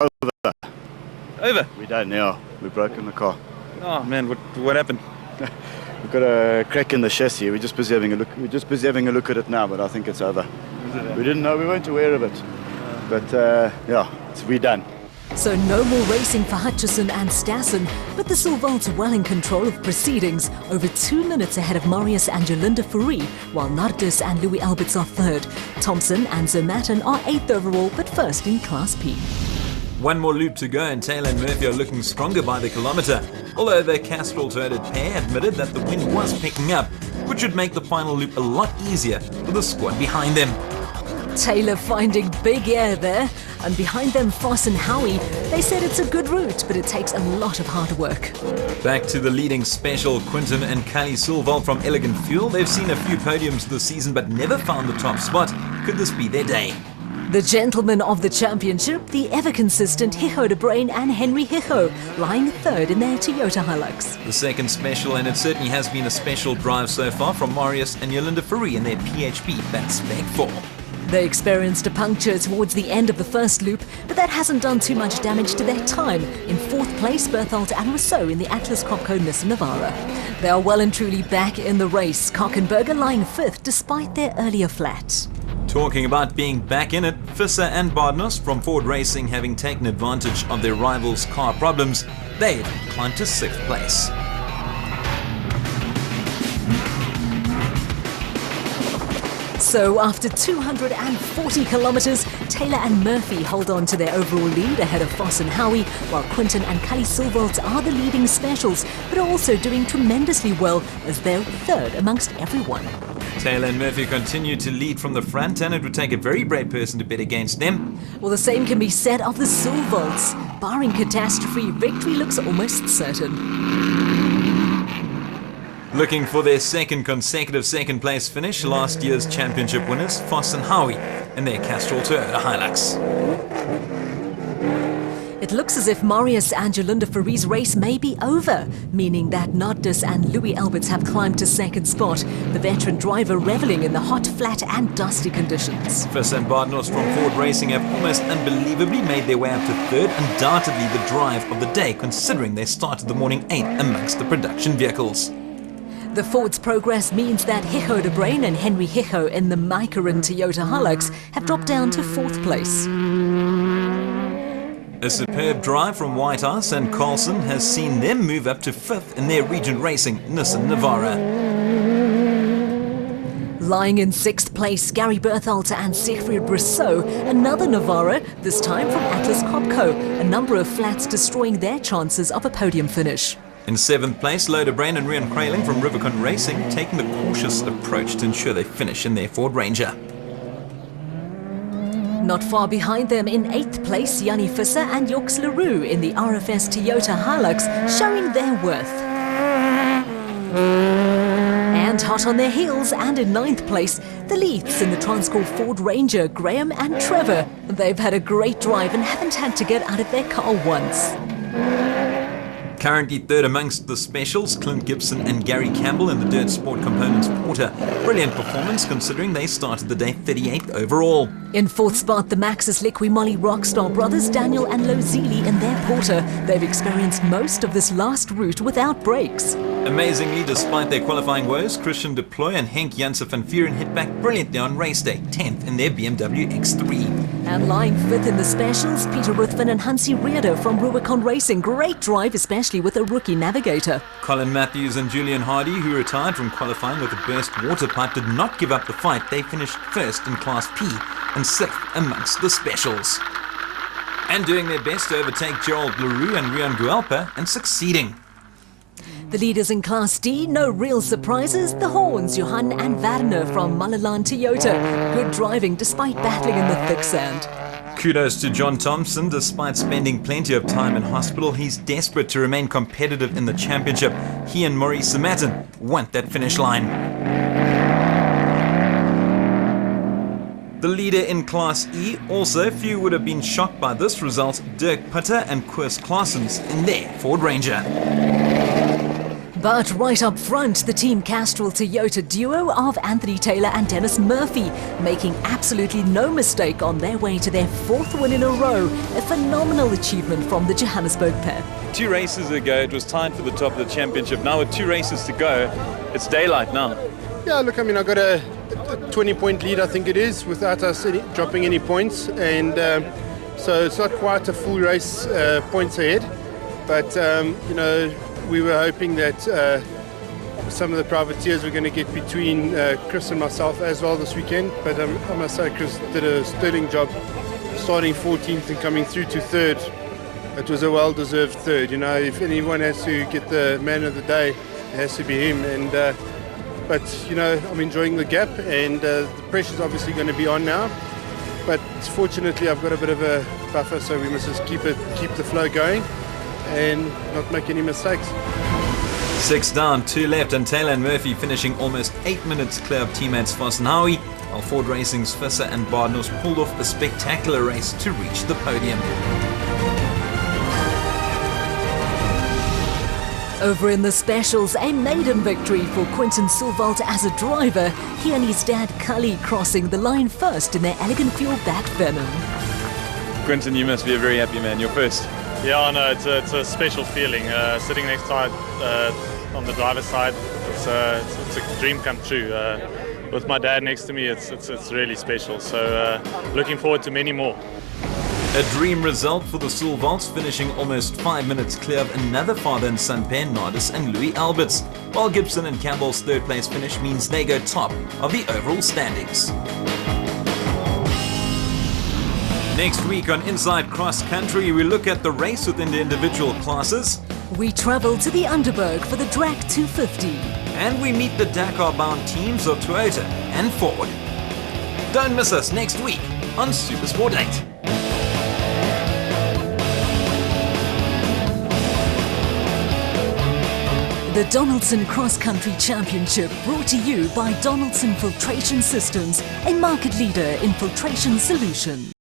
Over? We don't now. We've broken the car. Oh man, what happened? We've got a crack in the chassis. We're just busy having a look. We're just busy having a look at it now, but I think it's over. We didn't know. We weren't aware of it. But yeah, we're done. So no more racing for Hutchison and Stassen, but the Silvolts well in control of proceedings, over 2 minutes ahead of Marius and Jolinda Fourie, while Nardus and Louis Alberts are third. Thompson and Zermatten are 8th overall, but first in Class P. One more loop to go and Taylor and Murphy are looking stronger by the kilometre, although the Castrol-toted pair admitted that the wind was picking up, which would make the final loop a lot easier for the squad behind them. Taylor finding big air there, and behind them Foss and Howie. They said it's a good route, but it takes a lot of hard work. Back to the leading special, Quinton and Callie Silvolt from Elegant Fuel. They've seen a few podiums this season but never found the top spot. Could this be their day? The gentlemen of the championship, the ever-consistent Hijo de Brain and Henry Hijo, lying third in their Toyota Hilux. The second special, and it certainly has been a special drive so far from Marius and Jolinda Fourie in their PHP Fastback 4. They experienced a puncture towards the end of the first loop, but that hasn't done too much damage to their time. In 4th place, Berthold and Rousseau in the Atlas Copco Nissan Navara. They are well and truly back in the race, Kockenberger lying 5th despite their earlier flat. Talking about being back in it, Visser and Bardnos from Ford Racing having taken advantage of their rivals' car problems, they've climbed to 6th place. So after 240 kilometres, Taylor and Murphy hold on to their overall lead ahead of Foss and Howie, while Quinton and Callie Silvolt are the leading specials, but are also doing tremendously well as they're third amongst everyone. Taylor and Murphy continue to lead from the front, and it would take a very brave person to bet against them. Well, the same can be said of the Silvolts. Barring catastrophe, victory looks almost certain. Looking for their second consecutive second-place finish, last year's championship winners, Foss and Howie, in their Castrol-Toyota Hilux. It looks as if Marius and Jolinda Fourie's race may be over, meaning that Nardus and Louis Alberts have climbed to second spot, the veteran driver reveling in the hot, flat and dusty conditions. Visser and Bardnos from Ford Racing have almost unbelievably made their way up to third, undoubtedly the drive of the day, considering they started the morning 8th amongst the production vehicles. The Ford's progress means that Hijo de Brain and Henry Hijo in the Micron Toyota Hilux have dropped down to 4th place. A superb drive from Whitehouse and Carlson has seen them move up to 5th in their Regent Racing Nissan Navara. Lying in 6th place, Gary Berthold and Siegfried Rousseau, another Navara, this time from Atlas Copco, a number of flats destroying their chances of a podium finish. In 7th place, Loder Brain and Rian Krailing from Rubicon Racing, taking the cautious approach to ensure they finish in their Ford Ranger. Not far behind them in 8th place, Yanni Visser and Yorks LaRue in the RFS Toyota Hilux, showing their worth. And hot on their heels, and in 9th place, the Leiths in the Transcorp Ford Ranger, Graham and Trevor. They've had a great drive and haven't had to get out of their car once. Currently third amongst the specials, Clint Gibson and Gary Campbell in the Dirt Sport Components Porter. Brilliant performance considering they started the day 38th overall. In 4th spot, the Maxis Liqui Moly Rockstar brothers, Daniel and Lozili in their Porter. They've experienced most of this last route without brakes. Amazingly, despite their qualifying woes, Christian Deploy and Henk Janssen van Vuren hit back brilliantly on race day, 10th in their BMW X3. And lying 5th in the specials, Peter Ruthven and Hansi Reeder from Rubicon Racing. Great drive, especially with a rookie navigator. Colin Matthews and Julian Hardy, who retired from qualifying with a burst water pipe, did not give up the fight. They finished first in Class P and 6th amongst the specials. And doing their best to overtake Gerald LaRue and Rian Guelpa, and succeeding. The leaders in Class D, no real surprises. The Horns, Johan and Werner from Malalan Toyota. Good driving despite battling in the thick sand. Kudos to John Thompson. Despite spending plenty of time in hospital, he's desperate to remain competitive in the championship. He and Maurice Zermatten want that finish line. The leader in Class E, also few would have been shocked by this result, Dirk Putter and Koos Claessens in their Ford Ranger. But right up front, the Team Castrol Toyota duo of Anthony Taylor and Dennis Murphy making absolutely no mistake on their way to their 4th win in a row, a phenomenal achievement from the Johannesburg pair. 2 races ago, it was tied for the top of the championship. Now with 2 races to go, it's daylight now. Yeah, look, I mean, I got a 20-point lead, I think it is, without us dropping any points, and so it's not quite a full race points ahead, but you know, we were hoping that some of the privateers were going to get between Chris and myself as well this weekend, but I must say Chris did a sterling job starting 14th and coming through to 3rd. It was a well-deserved 3rd. You know, if anyone has to get the man of the day, it has to be him. And but you know, I'm enjoying the gap, and the pressure's obviously going to be on now. But fortunately, I've got a bit of a buffer, so we must just keep the flow going and not make any mistakes. 6 down, 2 left, and Taylor and Murphy finishing almost 8 minutes clear of teammates Vossenhowie, while Ford Racing's Visser and Barnos pulled off a spectacular race to reach the podium. Over in the specials, a maiden victory for Quinton Silvalt as a driver. He and his dad Cully crossing the line first in their elegant fuel Bat Venom. Quinton, you must be a very happy man. You're first. Yeah, I know, it's a special feeling. Sitting next side on the driver's side, it's a dream come true. With my dad next to me, it's really special. So looking forward to many more. A dream result for the Silvalts, finishing almost 5 minutes clear of another father and son pair, Nardis and Louis Alberts, while Gibson and Campbell's 3rd place finish means they go top of the overall standings. Next week on Inside Cross Country, we look at the race within the individual classes. We travel to the Underberg for the Drag 250. And we meet the Dakar-bound teams of Toyota and Ford. Don't miss us next week on Supersport 8. The Donaldson Cross Country Championship, brought to you by Donaldson Filtration Systems, a market leader in filtration solutions.